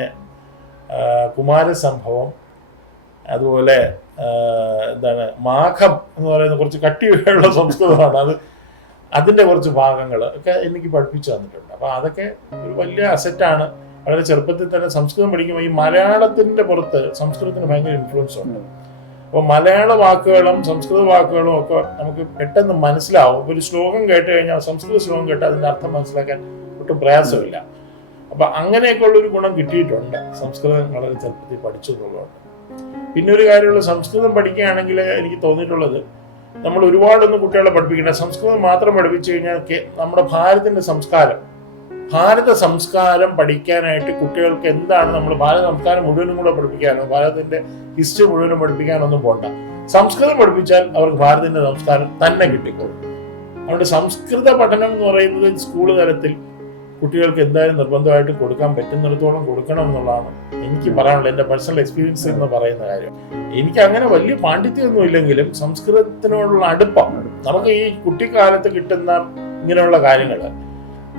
കുമാരസംഭവം, അതുപോലെ മാഘം എന്ന് പറയുന്ന കുറച്ച് കട്ടിയുള്ള സംസ്കൃതമാണ്. അതിൻ്റെ കുറച്ച് ഭാഗങ്ങൾ ഒക്കെ എനിക്ക് പഠിപ്പിച്ചു തന്നിട്ടുണ്ട്. അപ്പോൾ അതൊക്കെ ഒരു വലിയ അസറ്റാണ്. വളരെ ചെറുപ്പത്തിൽ തന്നെ സംസ്കൃതം പഠിക്കുമ്പോൾ ഈ മലയാളത്തിൻ്റെ പുറത്ത് സംസ്കൃതത്തിന് ഭയങ്കര ഇൻഫ്ലുവൻസ് ഉണ്ട്. അപ്പോൾ മലയാള വാക്കുകളും സംസ്കൃത വാക്കുകളും ഒക്കെ നമുക്ക് പെട്ടെന്ന് മനസ്സിലാവും. ഒരു ശ്ലോകം കേട്ട് കഴിഞ്ഞാൽ, സംസ്കൃത ശ്ലോകം കേട്ടാൽ അതിൻ്റെ അർത്ഥം മനസ്സിലാക്കാൻ ഒട്ടും പ്രയാസമില്ല. അപ്പം അങ്ങനെയൊക്കെയുള്ളൊരു ഗുണം കിട്ടിയിട്ടുണ്ട് സംസ്കൃതം വളരെ ചെറുപ്പത്തിൽ പഠിച്ചു എന്നുള്ളതുകൊണ്ട്. പിന്നെ ഒരു കാര്യമുള്ള, സംസ്കൃതം പഠിക്കുകയാണെങ്കിൽ എനിക്ക് തോന്നിയിട്ടുള്ളത് നമ്മൾ ഒരുപാടൊന്നും കുട്ടികളെ പഠിപ്പിക്കേണ്ട. സംസ്കൃതം മാത്രം പഠിപ്പിച്ചു കഴിഞ്ഞാൽ നമ്മുടെ ഭാരത സംസ്കാരം പഠിക്കാനായിട്ട് കുട്ടികൾക്ക് എന്താണ്, നമ്മൾ ഭാരത സംസ്കാരം മുഴുവനും കൂടെ പഠിപ്പിക്കാനോ ഭാരതത്തിന്റെ ഹിസ്റ്ററി മുഴുവനും പഠിപ്പിക്കാനൊന്നും പോണ്ട. സംസ്കൃതം പഠിപ്പിച്ചാൽ അവർക്ക് ഭാരതത്തിന്റെ സംസ്കാരം തന്നെ കിട്ടിക്കോളും. അതുകൊണ്ട് സംസ്കൃത പഠനം എന്ന് പറയുന്നത് സ്കൂൾ തലത്തിൽ കുട്ടികൾക്ക് എന്തായാലും നിർബന്ധമായിട്ട് കൊടുക്കാൻ പറ്റുന്നിടത്തോളം കൊടുക്കണം എന്നുള്ളതാണ് എനിക്ക് പറയാനുള്ളത്. എൻ്റെ പേഴ്സണൽ എക്സ്പീരിയൻസ് എന്ന് പറയുന്ന കാര്യം. എനിക്ക് അങ്ങനെ വലിയ പാണ്ഡിത്യമൊന്നും ഇല്ലെങ്കിലും സംസ്കൃതത്തിനോടുള്ള അടുപ്പം, നമുക്ക് ഈ കുട്ടിക്കാലത്ത് കിട്ടുന്ന ഇങ്ങനെയുള്ള കാര്യങ്ങൾ,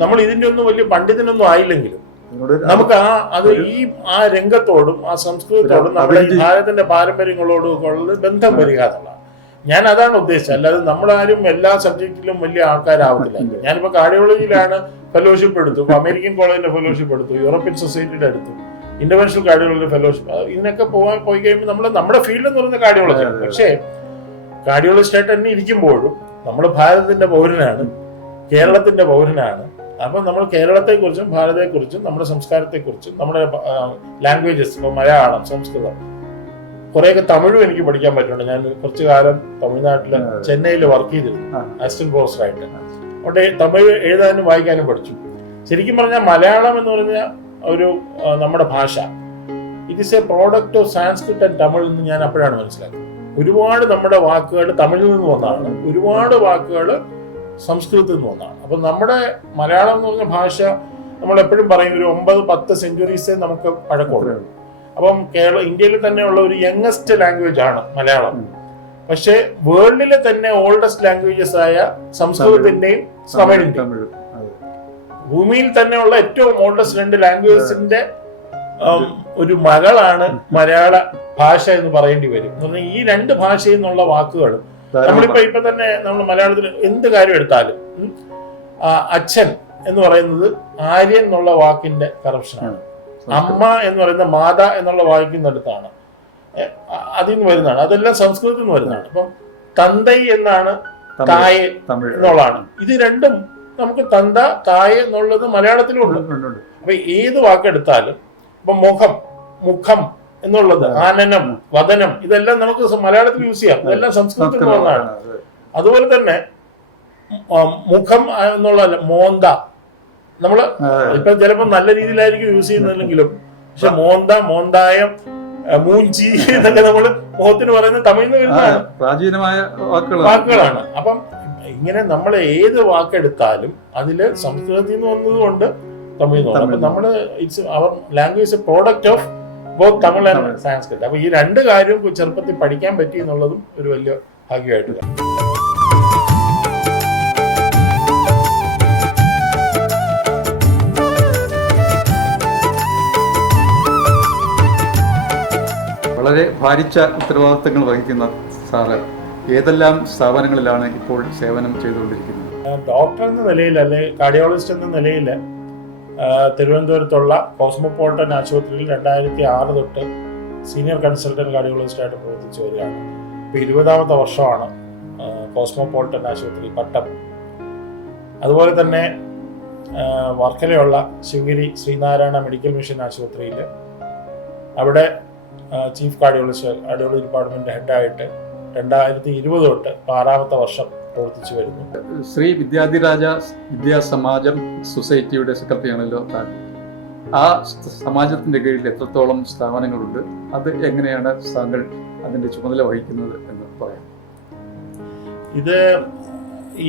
നമ്മൾ ഇതിൻ്റെ ഒന്നും വലിയ പണ്ഡിതനൊന്നും ആയില്ലെങ്കിലും നമുക്ക് ആ രംഗത്തോടും ആ സംസ്കൃതത്തോടും നമ്മുടെ ഈ ഭാരതത്തിന്റെ പാരമ്പര്യങ്ങളോടും ഒക്കെ ഉള്ള ബന്ധം വരിക എന്നുള്ളതാണ്. ഞാൻ അതാണ് ഉദ്ദേശിച്ചത്. അല്ലാതെ നമ്മളാരും എല്ലാ സബ്ജക്റ്റിലും വലിയ ആൾക്കാരാവത്തില്ല. ഞാനിപ്പോ കാർഡിയോളജിയിലാണ് ഫെലോഷിപ്പ് എടുത്തു, അമേരിക്കൻ കോളേജിന്റെ ഫെലോഷിപ്പ് എടുത്തു, യൂറോപ്യൻ സൊസൈറ്റിയുടെ എടുത്തു, ഇന്റർനാഷണൽ കാർഡിയോളജി ഫെലോഷിപ്പ്, ഇതിനൊക്കെ പോയി കഴിയുമ്പോൾ നമ്മുടെ ഫീൽഡ് എന്ന് പറയുന്ന കാർഡിയോളജി. പക്ഷേ കാർഡിയോളജിസ്റ്റ് ആയിട്ട് തന്നെ ഇരിക്കുമ്പോഴും നമ്മൾ ഭാരതത്തിന്റെ പൗരനാണ്, കേരളത്തിന്റെ പൗരനാണ്. അപ്പം നമ്മൾ കേരളത്തെക്കുറിച്ചും ഭാരതത്തെക്കുറിച്ചും നമ്മുടെ സംസ്കാരത്തെക്കുറിച്ചും നമ്മുടെ ലാംഗ്വേജസ്, ഇപ്പോൾ മലയാളം, സംസ്കൃതം, കുറേയൊക്കെ തമിഴും എനിക്ക് പഠിക്കാൻ പറ്റുന്നുണ്ട്. ഞാൻ കുറച്ചു കാലം തമിഴ്നാട്ടില് ചെന്നൈയിൽ വർക്ക് ചെയ്തിരുന്നു അസിസ്റ്റന്റ് പ്രൊഫസറായിട്ട്. അവിടെ തമിഴ് എഴുതാനും വായിക്കാനും പഠിച്ചു. ശരിക്കും പറഞ്ഞാൽ മലയാളം എന്ന് പറഞ്ഞ ഒരു നമ്മുടെ ഭാഷ, it is A product of Sanskrit and Tamil എന്ന് ഞാൻ അപ്പോഴാണ് മനസ്സിലാക്കുന്നത്. ഒരുപാട് നമ്മുടെ വാക്കുകൾ തമിഴിൽ നിന്ന് വന്നതാണ്, ഒരുപാട് വാക്കുകൾ സംസ്കൃതത്തിൽ നിന്ന് വന്നതാണ്. അപ്പം നമ്മുടെ മലയാളം എന്ന് പറഞ്ഞ ഭാഷ നമ്മളെപ്പോഴും പറയും ഒരു 9-10 സെഞ്ചുറീസേ നമുക്ക് പഴക്കമുള്ളൂ. അപ്പം ഇന്ത്യയിൽ തന്നെയുള്ള ഒരു യങ്ങസ്റ്റ് ലാംഗ്വേജ് ആണ് മലയാളം. പക്ഷെ വേൾഡിലെ തന്നെ ഓൾഡസ്റ്റ് ലാംഗ്വേജസ് ആയ സംസ്കൃതത്തിന്റെയും തമിഴിന്റെയും, ഭൂമിയിൽ തന്നെയുള്ള ഏറ്റവും ഓൾഡസ്റ്റ് 2 ലാംഗ്വേജസിന്റെ ഒരു മകളാണ് മലയാള ഭാഷ എന്ന് പറയേണ്ടി വരും. എന്ന് പറഞ്ഞാൽ ഈ 2 ഭാഷയിൽ നിന്നുള്ള വാക്കുകൾ ഇപ്പൊ തന്നെ നമ്മൾ മലയാളത്തിൽ എന്ത് കാര്യം എടുത്താലും അച്ഛൻ എന്ന് പറയുന്നത് ആര്യൻ എന്നുള്ള വാക്കിന്റെ കറപ്ഷനാണ്. അമ്മ എന്ന് പറയുന്ന മാത എന്നുള്ള വായിക്കുന്നിടത്താണ്, അതിൽ നിന്ന് വരുന്നതാണ്. അതെല്ലാം സംസ്കൃതത്തിൽ നിന്ന് വരുന്നതാണ്. അപ്പം തന്തൈ എന്നാണ് തായ് എന്നുള്ളതാണ്. ഇത് രണ്ടും നമുക്ക് തന്ത തായ് എന്നുള്ളത് മലയാളത്തിലും ഉണ്ട്. അപ്പൊ ഏത് വാക്കെടുത്താലും ഇപ്പൊ മുഖം എന്നുള്ളത്, ആനനം, വദനം, ഇതെല്ലാം നമുക്ക് മലയാളത്തിൽ യൂസ് ചെയ്യാം. ഇതെല്ലാം സംസ്കൃതത്തിൽ നിന്ന് വന്നതാണ്. അതുപോലെ തന്നെ മുഖം എന്നുള്ള മോന്ത, നമ്മള് ഇപ്പൊ ചിലപ്പോ നല്ല രീതിയിലായിരിക്കും യൂസ് ചെയ്യുന്നില്ലെങ്കിലും, പക്ഷെ മോന്തായം, മൂഞ്ചി എന്നൊക്കെ നമ്മള് മുഖത്തിന് പറയുന്നത് തമിഴിൽ നിന്ന് വരുന്നതാണ്, പ്രാചീനമായ വാക്കുകളാണ്. അപ്പം ഇങ്ങനെ നമ്മൾ ഏത് വാക്കെടുത്താലും അതില് സംസ്കൃതത്തിൽ നിന്ന് വന്നതുകൊണ്ട് തമിഴിൽ നിന്ന്. അപ്പൊ നമ്മള് it's our language a product of both Tamil and Sanskrit. അപ്പൊ ഈ 2 കാര്യവും ചെറുപ്പത്തിൽ പഠിക്കാൻ പറ്റി എന്നുള്ളതും ഒരു വലിയ ഭാഗ്യമായിട്ട് കാണും. വളരെ ഭാരിച്ച ഉത്തരവാദിത്തങ്ങൾ വഹിക്കുന്ന സാറ് ഏതെല്ലാം സ്ഥാപനങ്ങളിലാണ് ഇപ്പോൾ സേവനം ചെയ്തുകൊണ്ടിരിക്കുന്നത്? ഡോക്ടർ എന്ന നിലയിൽ, അല്ലെ കാർഡിയോളജിസ്റ്റ് എന്ന നിലയിൽ തിരുവനന്തപുരത്തുള്ള കോസ്മോപോളിറ്റൻ ആശുപത്രിയിൽ 2006 തൊട്ട് സീനിയർ കൺസൾട്ടന്റ് കാർഡിയോളജിസ്റ്റ് ആയിട്ട് പ്രവർത്തിച്ചു വരികയാണ്. ഇപ്പോൾ 20ാമത്തെ വർഷമാണ് കോസ്മോപോളിറ്റൻ ആശുപത്രി പട്ടം. അതുപോലെ തന്നെ വർക്കലയുള്ള ശിവഗിരി ശ്രീനാരായണ മെഡിക്കൽ മിഷൻ ആശുപത്രിയിൽ അവിടെ ചീഫ് കാർഡിയോളജി ഡിപ്പാർട്ട്മെന്റ് ഹെഡായിട്ട് 2020 തൊട്ട് 6ാമത്തെ വർഷം പ്രവർത്തിച്ചു വരുന്നു. ശ്രീ വിദ്യാധിരാജ വിദ്യാസമാജം സൊസൈറ്റിയുടെ സെക്രട്ടറിയാണല്ലോ താൻ. ആ സമാജത്തിന്റെ കീഴിൽ എത്രത്തോളം സ്ഥാപനങ്ങളുണ്ട്, അത് എങ്ങനെയാണ് താങ്കൾ അതിന്റെ ചുമതല വഹിക്കുന്നത് എന്ന് പറയാം.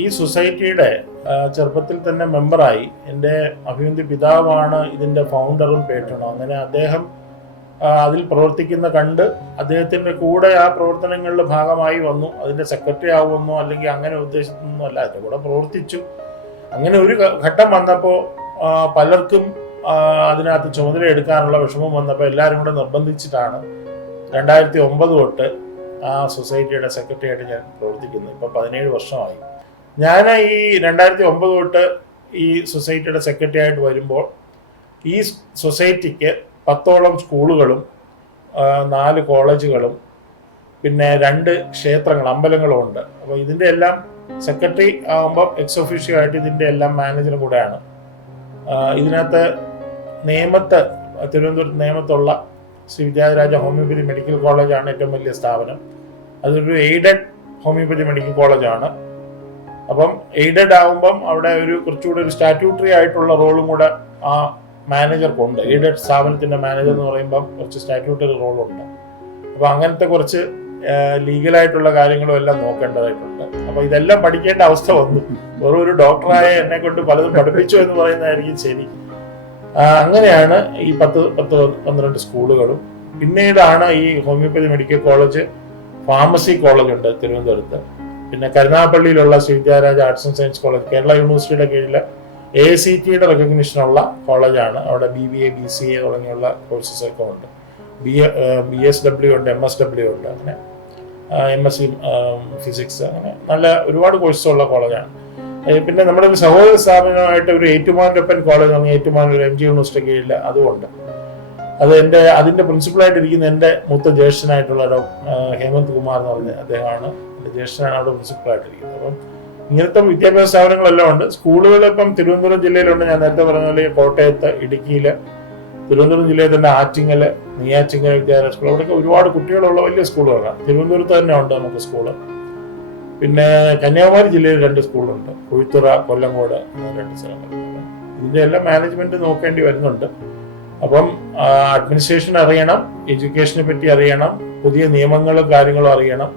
ഈ സൊസൈറ്റിയുടെ ചെറുപ്പത്തിൽ തന്നെ മെമ്പറായി. എൻ്റെ അഭിവന്തി പിതാവാണ് ഇതിന്റെ ഫൗണ്ടറും പേട്രണും. അങ്ങനെ അദ്ദേഹം അതിൽ പ്രവർത്തിക്കുന്ന കണ്ട് അദ്ദേഹത്തിന്റെ കൂടെ ആ പ്രവർത്തനങ്ങളുടെ ഭാഗമായി വന്നു. അതിന്റെ സെക്രട്ടറി ആവുമെന്നോ അല്ലെങ്കിൽ അങ്ങനെ ഉദ്ദേശിച്ചൊന്നും അല്ല, അതിന്റെ കൂടെ പ്രവർത്തിച്ചു. അങ്ങനെ ഒരു ഘട്ടം വന്നപ്പോൾ പലർക്കും അതിനകത്ത് ചുമതല എടുക്കാനുള്ള വിഷമം വന്നപ്പോൾ എല്ലാവരും കൂടെ നിർബന്ധിച്ചിട്ടാണ് 2009 തൊട്ട് ആ സൊസൈറ്റിയുടെ സെക്രട്ടറി ആയിട്ട് ഞാൻ പ്രവർത്തിക്കുന്നത്. ഇപ്പോൾ 17 വർഷമായി. ഞാൻ ഈ 2009 തൊട്ട് ഈ സൊസൈറ്റിയുടെ സെക്രട്ടറി ആയിട്ട് വരുമ്പോൾ ഈ സൊസൈറ്റിക്ക് 10ഓളം സ്കൂളുകളും 4 കോളേജുകളും പിന്നെ 2 ക്ഷേത്രങ്ങൾ, അമ്പലങ്ങളും ഉണ്ട്. അപ്പോൾ ഇതിൻ്റെ എല്ലാം സെക്രട്ടറി ആകുമ്പോൾ എക്സ് ഒഫീഷ്യോ ആയിട്ട് ഇതിൻ്റെ എല്ലാം മാനേജറും കൂടെയാണ്. ഇതിനകത്ത് തിരുവനന്തപുരത്ത് നേമത്തുള്ള ശ്രീ വിദ്യാധിരാജ ഹോമിയോപ്പതി മെഡിക്കൽ കോളേജാണ് ഏറ്റവും വലിയ സ്ഥാപനം. അതൊരു എയ്ഡഡ് ഹോമിയോപ്പതി മെഡിക്കൽ കോളേജാണ്. അപ്പം എയ്ഡഡ് ആകുമ്പം അവിടെ കുറച്ചുകൂടെ ഒരു സ്റ്റാറ്റ്യൂട്ടറി ആയിട്ടുള്ള റോളും കൂടെ ആ മാനേജർക്കുണ്ട്. എയ്ഡഡ് സ്ഥാപനത്തിന്റെ മാനേജർ എന്ന് പറയുമ്പോൾ കുറച്ച് സ്റ്റാറ്റ്യൂട്ടറി റോളുണ്ട്. അപ്പോൾ അങ്ങനത്തെ കുറച്ച് ലീഗലായിട്ടുള്ള കാര്യങ്ങളും എല്ലാം നോക്കേണ്ടതായിട്ടുണ്ട്. അപ്പോൾ ഇതെല്ലാം പഠിക്കേണ്ട അവസ്ഥ വന്നു. വെറും ഒരു ഡോക്ടറായ എന്നെ കൊണ്ട് പലതും പഠിപ്പിച്ചു എന്ന് പറയുന്നതായിരിക്കും ശരി. അങ്ങനെയാണ് ഈ 10-12 സ്കൂളുകളും. പിന്നീടാണ് ഈ homoeopathy medical college, pharmacy college ഉണ്ട് തിരുവനന്തപുരത്ത്. പിന്നെ കരുനാഗപ്പള്ളിയിലുള്ള Sree Vidyaraja arts and science college, Kerala യൂണിവേഴ്സിറ്റിയുടെ കീഴിൽ AICTE റെക്കഗ്നിഷനുള്ള കോളേജാണ്. അവിടെ BBA BCA തുടങ്ങിയുള്ള കോഴ്സസ് ഒക്കെ ഉണ്ട്. BSW ഉണ്ട്, MSW ഉണ്ട്, അങ്ങനെ MSc ഫിസിക്സ്, അങ്ങനെ നല്ല ഒരുപാട് കോഴ്സുള്ള കോളേജാണ്. പിന്നെ നമ്മുടെ ഒരു സഹോദര സ്ഥാപനമായിട്ട് ഒരു ഏറ്റുമാനൂരപ്പൻ കോളേജ് ആണ്, ഏറ്റുമാനൂർ MG യൂണിവേഴ്സിറ്റി കീഴിൽ അതുമുണ്ട്. അത് അതിൻ്റെ പ്രിൻസിപ്പളായിട്ടിരിക്കുന്ന എൻ്റെ മൂത്ത ജ്യേഷ്ഠനായിട്ടുള്ള ഹേമന്ത് കുമാർ എന്ന് പറഞ്ഞ അദ്ദേഹമാണ് എൻ്റെ ജ്യേഷ്ഠനാണ് അവിടെ പ്രിൻസിപ്പളായിട്ടിരിക്കുന്നത്. അപ്പം ഇങ്ങനത്തെ വിദ്യാഭ്യാസ സ്ഥാപനങ്ങളെല്ലാം ഉണ്ട്. സ്കൂളുകൾ ഇപ്പം തിരുവനന്തപുരം ജില്ലയിലുണ്ട്. ഞാൻ നേരത്തെ പറഞ്ഞ പോലെ കോട്ടയത്ത്, ഇടുക്കിയിൽ, തിരുവനന്തപുരം ജില്ലയിൽ തന്നെ ആറ്റിങ്ങൽ, നെയ്യാറ്റിങ്ങൽ വിദ്യാലയ സ്കൂൾ, അവിടെയൊക്കെ ഒരുപാട് കുട്ടികളുള്ള വലിയ സ്കൂളുകളാണ്. തിരുവനന്തപുരത്ത് തന്നെ ഉണ്ട് നമുക്ക് സ്കൂള്. പിന്നെ കന്യാകുമാരി ജില്ലയിൽ 2 സ്കൂളുണ്ട്, കുഴിത്തുറ, കൊല്ലങ്കോട്, 2 സ്ഥലങ്ങളുണ്ട്. ഇതിൻ്റെ എല്ലാം മാനേജ്മെന്റ് നോക്കേണ്ടി വരുന്നുണ്ട്. അപ്പം അഡ്മിനിസ്ട്രേഷൻ അറിയണം, എഡ്യൂക്കേഷനെ പറ്റി അറിയണം, പുതിയ നിയമങ്ങളും കാര്യങ്ങളും അറിയണം.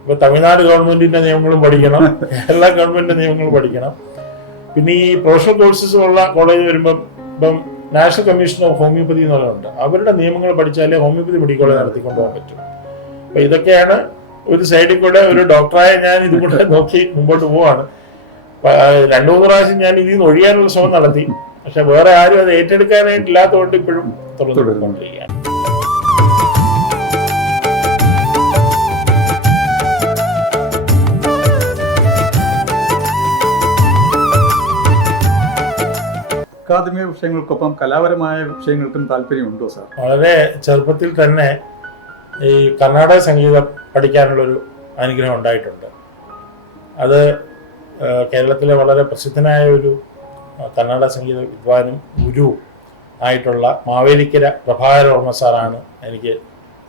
ഇപ്പൊ തമിഴ്നാട് ഗവൺമെന്റിന്റെ നിയമങ്ങളും പഠിക്കണം, കേരള ഗവൺമെന്റിന്റെ നിയമങ്ങളും പഠിക്കണം. പിന്നെ ഈ പ്രൊഫഷണൽ കോഴ്സസ് ഉള്ള കോളേജ് വരുമ്പം ഇപ്പം നാഷണൽ കമ്മീഷൻ ഓഫ് ഹോമിയോപ്പതി എന്നുള്ളതുണ്ട്. അവരുടെ നിയമങ്ങൾ പഠിച്ചാലേ ഹോമിയോപ്പതി മെഡിക്കൽ കോളേജ് നടത്തിക്കൊണ്ടുപോകാൻ പറ്റും. അപ്പൊ ഇതൊക്കെയാണ് ഒരു സൈഡിൽ കൂടെ ഒരു ഡോക്ടറായ ഞാൻ ഇതുകൂടെ നോക്കി മുമ്പോട്ട് പോവാണ്. 2-3 പ്രാവശ്യം ഞാൻ ഇതിൽ നിന്ന് ഒഴിയാനുള്ള ശ്രമം നടത്തി. പക്ഷെ വേറെ ആരും അത് ഏറ്റെടുക്കാനായിട്ടില്ലാത്തതുകൊണ്ട് ഇപ്പോഴും തുടർന്നുകൊണ്ടിരിക്കുകയാണ്. അക്കാദമിക വിഷയങ്ങൾക്കൊപ്പം കലാപരമായ വിഷയങ്ങൾക്കും താല്പര്യമുണ്ടോ സാർ? വളരെ ചെറുപ്പത്തിൽ തന്നെ ഈ കർണാടക സംഗീതം പഠിക്കാനുള്ളൊരു അനുഗ്രഹം ഉണ്ടായിട്ടുണ്ട്. അത് കേരളത്തിലെ വളരെ പ്രസിദ്ധനായ ഒരു കർണാടക സംഗീത വിദ്വാനും ഗുരു ആയിട്ടുള്ള മാവേലിക്കര പ്രഭാകരവർമ്മ സാറാണ് എനിക്ക്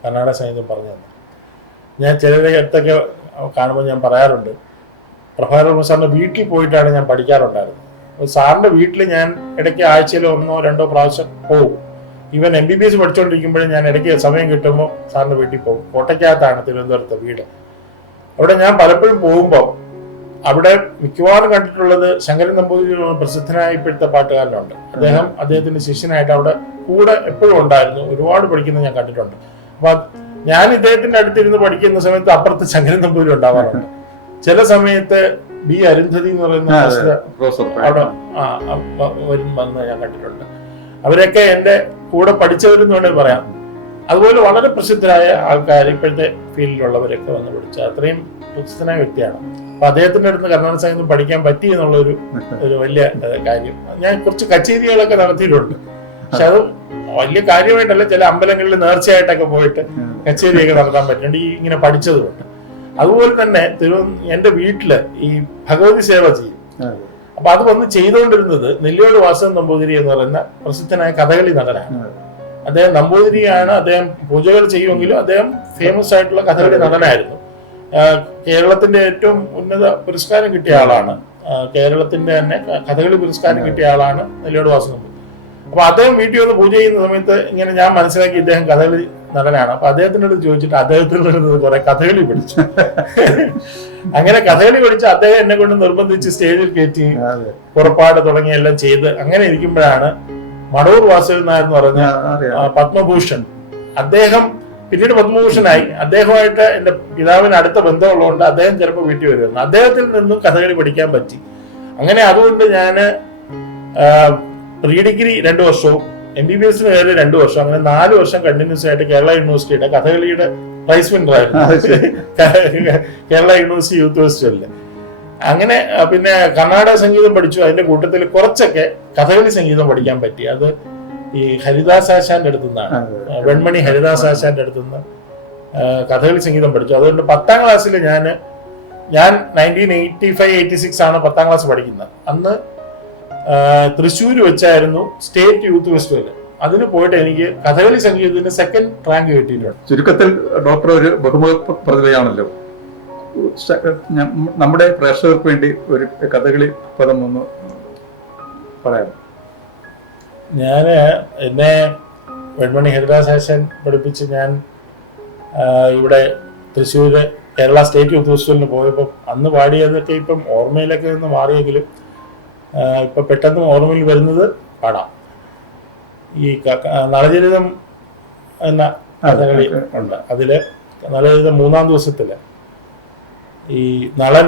കർണാടക സംഗീതം പറഞ്ഞു തന്നത്. ഞാൻ ചിലരുടെ അടുത്തൊക്കെ കാണുമ്പോൾ ഞാൻ പറയാറുണ്ട്, പ്രഭാകരവർമ്മ സാറിൻ്റെ വീട്ടിൽ പോയിട്ടാണ് ഞാൻ പഠിക്കാറുണ്ടായിരുന്നത്. സാറിൻ്റെ വീട്ടിൽ ഞാൻ ഇടയ്ക്ക് ആഴ്ചയിൽ 1-2 പ്രാവശ്യം പോകും. ഈവൻ MBBS പഠിച്ചുകൊണ്ടിരിക്കുമ്പോഴും ഞാൻ ഇടയ്ക്ക് സമയം കിട്ടുമ്പോൾ സാറിൻ്റെ വീട്ടിൽ പോകും. കോട്ടയ്ക്കകത്താണ് തിരുവനന്തപുരത്തെ വീട്. അവിടെ ഞാൻ പലപ്പോഴും പോകുമ്പോൾ അവിടെ മിക്കവാറും കണ്ടിട്ടുള്ളത് ശങ്കരൻ നമ്പൂതിരി പ്രസിദ്ധനായ ഇപ്പോഴത്തെ പാട്ടുകാരനുണ്ട്. അദ്ദേഹത്തിന്റെ ശിഷ്യനായിട്ട് അവിടെ കൂടെ എപ്പോഴും ഉണ്ടായിരുന്നു. ഒരുപാട് പഠിക്കുന്നത് ഞാൻ കണ്ടിട്ടുണ്ട്. അപ്പൊ ഞാൻ ഇദ്ദേഹത്തിന്റെ അടുത്തിരുന്ന് പഠിക്കുന്ന സമയത്ത് അപ്പുറത്ത് ശങ്കരൻ നമ്പൂതിരി ഉണ്ടാവാറുണ്ട്. ചില സമയത്ത് B അരുന്ധതി എന്ന് പറയുന്ന അവിടെ വന്ന് ഞാൻ കണ്ടിട്ടുണ്ട്. അവരൊക്കെ എൻ്റെ കൂടെ പഠിച്ചവരെന്ന് വേണമെങ്കിൽ പറയാം. അതുപോലെ വളരെ പ്രസിദ്ധരായ ആൾക്കാർ ഇപ്പോഴത്തെ ഫീൽഡിലുള്ളവരൊക്കെ വന്ന് പഠിച്ച അത്രയും പ്രസിദ്ധനായ വ്യക്തിയാണ്. അപ്പൊ അദ്ദേഹത്തിന്റെ അടുത്ത് കർണാടക സംഗീതം പഠിക്കാൻ പറ്റി എന്നുള്ളൊരു വലിയ കാര്യം. ഞാൻ കുറച്ച് കച്ചേരികളൊക്കെ നടത്തിയിട്ടുണ്ട്. പക്ഷെ അത് വലിയ കാര്യമായിട്ടല്ല, ചില അമ്പലങ്ങളിൽ നേർച്ചയായിട്ടൊക്കെ പോയിട്ട് കച്ചേരിയൊക്കെ നടത്താൻ പറ്റുന്നുണ്ട് ഈ ഇങ്ങനെ പഠിച്ചത് കൊണ്ട്. അതുപോലെ തന്നെ എന്റെ വീട്ടില് ഈ ഭഗവതി സേവ ചെയ്യും. അപ്പൊ അത് വന്ന് ചെയ്തുകൊണ്ടിരുന്നത് നെല്ലിയോട് വാസവൻ നമ്പൂതിരി എന്ന് പറയുന്ന പ്രസിദ്ധനായ കഥകളി നടനാണ്. അദ്ദേഹം നമ്പൂതിരിയാണ്. അദ്ദേഹം പൂജകൾ ചെയ്യുമെങ്കിലും അദ്ദേഹം ഫേമസ് ആയിട്ടുള്ള കഥകളി നടനായിരുന്നു. കേരളത്തിന്റെ ഏറ്റവും ഉന്നത പുരസ്കാരം കിട്ടിയ ആളാണ്. കേരളത്തിന്റെ തന്നെ കഥകളി പുരസ്കാരം കിട്ടിയ ആളാണ് നെല്ലിയോട് വാസവൻ നമ്പൂതിരി. അപ്പൊ അദ്ദേഹം വീട്ടിൽ വന്ന് പൂജ ചെയ്യുന്ന സമയത്ത് ഇങ്ങനെ ഞാൻ മനസ്സിലാക്കി ഇദ്ദേഹം കഥകളി നടനാണ്. അപ്പൊ അദ്ദേഹത്തിനോട് ചോദിച്ചിട്ട് അദ്ദേഹത്തിനോട് കുറെ കഥകളി പഠിച്ചു. അങ്ങനെ കഥകളി പഠിച്ച് അദ്ദേഹം എന്നെ കൊണ്ട് നിർബന്ധിച്ച് സ്റ്റേജിൽ കയറ്റി പുറപ്പാട് തുടങ്ങിയെല്ലാം ചെയ്ത് അങ്ങനെ ഇരിക്കുമ്പോഴാണ് മടവൂർ വാസുദേവൻ നായർ എന്ന് പറഞ്ഞ പത്മഭൂഷൺ, അദ്ദേഹം പിന്നീട് പത്മഭൂഷണായി. അദ്ദേഹമായിട്ട് എൻ്റെ പിതാവിന് അടുത്ത ബന്ധമുള്ളതുകൊണ്ട് അദ്ദേഹം ചിലപ്പോൾ വീട്ടിൽ വരുമായിരുന്നു. അദ്ദേഹത്തിൽ നിന്നും കഥകളി പഠിക്കാൻ പറ്റി. അങ്ങനെ അതുകൊണ്ട് ഞാൻ പ്രീ ഡിഗ്രി 2 വർഷവും MBBS കയറി 2 വർഷം, അങ്ങനെ 4 വർഷം കണ്ടിന്യൂസ് ആയിട്ട് കേരള യൂണിവേഴ്സിറ്റിയുടെ കഥകളിയുടെ പ്രൈസ് വിന്നർ ആയിരുന്നു. കേരള യൂണിവേഴ്സിറ്റി യൂത്ത് ഫെസ്റ്റിവലില്. അങ്ങനെ പിന്നെ കർണാടക സംഗീതം പഠിച്ചു. അതിന്റെ കൂട്ടത്തിൽ കുറച്ചൊക്കെ കഥകളി സംഗീതം പഠിക്കാൻ പറ്റി. അത് ഈ ഹരിദാസ് ആശാന്റെ അടുത്തു നിന്നാണ്, വെൺമണി ഹരിദാസ് ആശാന്റെ അടുത്തു നിന്ന് കഥകളി സംഗീതം പഠിച്ചു. അതുകൊണ്ട് 10ാം ക്ലാസ്സിൽ ഞാൻ 1985-86 ആണ് 10ാം ക്ലാസ് പഠിക്കുന്നത്. അന്ന് തൃശ്ശൂർ വെച്ചായിരുന്നു സ്റ്റേറ്റ് യൂത്ത് ഫെസ്റ്റിവൽ. അതിന് പോയിട്ട് എനിക്ക് കഥകളി സംഗീതത്തിന്റെ 2nd റാങ്ക് കിട്ടിയിട്ടുണ്ട്. ചുരുക്കത്തിൽ ഡോക്ടർ ഒരു ബഹുമുഖ പ്രതിഭയാണല്ലോ. നമ്മുടെ പ്രേക്ഷകർക്ക് വേണ്ടി ഒരു കഥകളി പദം ഒന്ന് പറയാം. എന്നെ വെൺമണി ഹരിദാസ് ആശാൻ പഠിപ്പിച്ച് ഞാൻ ഇവിടെ തൃശ്ശൂര് കേരള സ്റ്റേറ്റ് യൂത്ത് ഫെസ്റ്റിവലിന് പോയപ്പോൾ അന്ന് പാടിയതൊക്കെ ഇപ്പം ഓർമ്മയിലൊക്കെ നിന്ന് മാറിയെങ്കിലും ഇപ്പൊ പെട്ടെന്ന് ഓർമ്മയിൽ വരുന്നത് പാടാം. ഈ നളചരിതം എന്ന കഥകളി ഉണ്ട്. അതില് നളചരിതം 3ാം ദിവസത്തില് ഈ നളൻ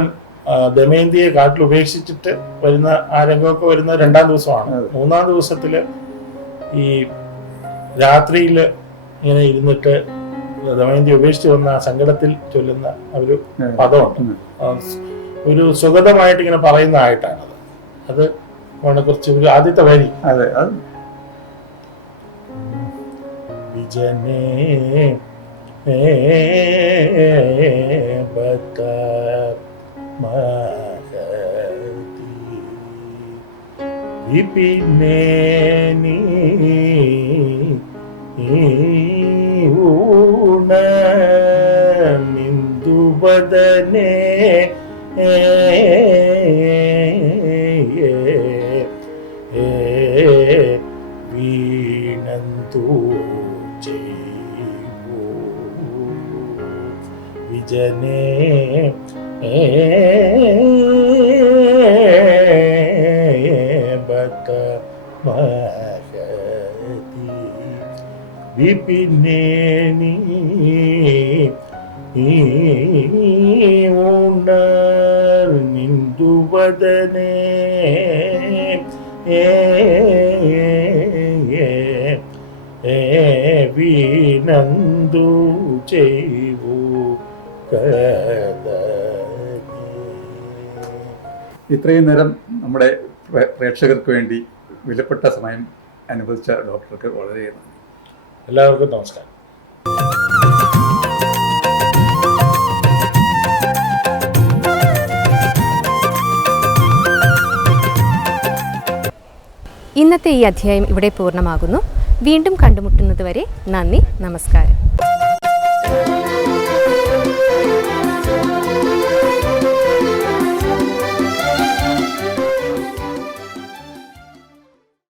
ദമയന്തിയെ കാട്ടിൽ ഉപേക്ഷിച്ചിട്ട് വരുന്ന ആ രംഗമൊക്കെ വരുന്ന 2-ാം ദിവസമാണ്. 3-ാം ദിവസത്തില് ഈ രാത്രിയിൽ ഇങ്ങനെ ഇരുന്നിട്ട് ദമയന്തി ഉപേക്ഷിച്ച് വന്ന ആ സങ്കടത്തിൽ ചൊല്ലുന്ന ഒരു പദമുണ്ട്. ഒരു സുഗതമായിട്ട് ഇങ്ങനെ പറയുന്നതായിട്ടാണത്. അത് കുറച്ച് ഒരു ആദ്യത്തെ വരി. അതെ, വിജനേ വിപിനേനി ൂണമിന്ദുവദനേ വീണന്തു ചെയ്യൂ വിജനേ വിപിനേനി ഉണർന്നിന്ദുവദനേ വീണന്തു ചെയ്യൂ ഇത്രയും നേരം നമ്മുടെ പ്രേക്ഷകർക്ക് വേണ്ടി വിലപ്പെട്ട സമയം അനുവദിച്ച ഡോക്ടർക്ക് വളരെ നന്ദി. എല്ലാവർക്കും നമസ്കാരം. ഇന്നത്തെ ഈ അധ്യായം ഇവിടെ പൂർണ്ണമാകുന്നു. വീണ്ടും കണ്ടുമുട്ടുന്നത് വരെ നന്ദി, നമസ്കാരം.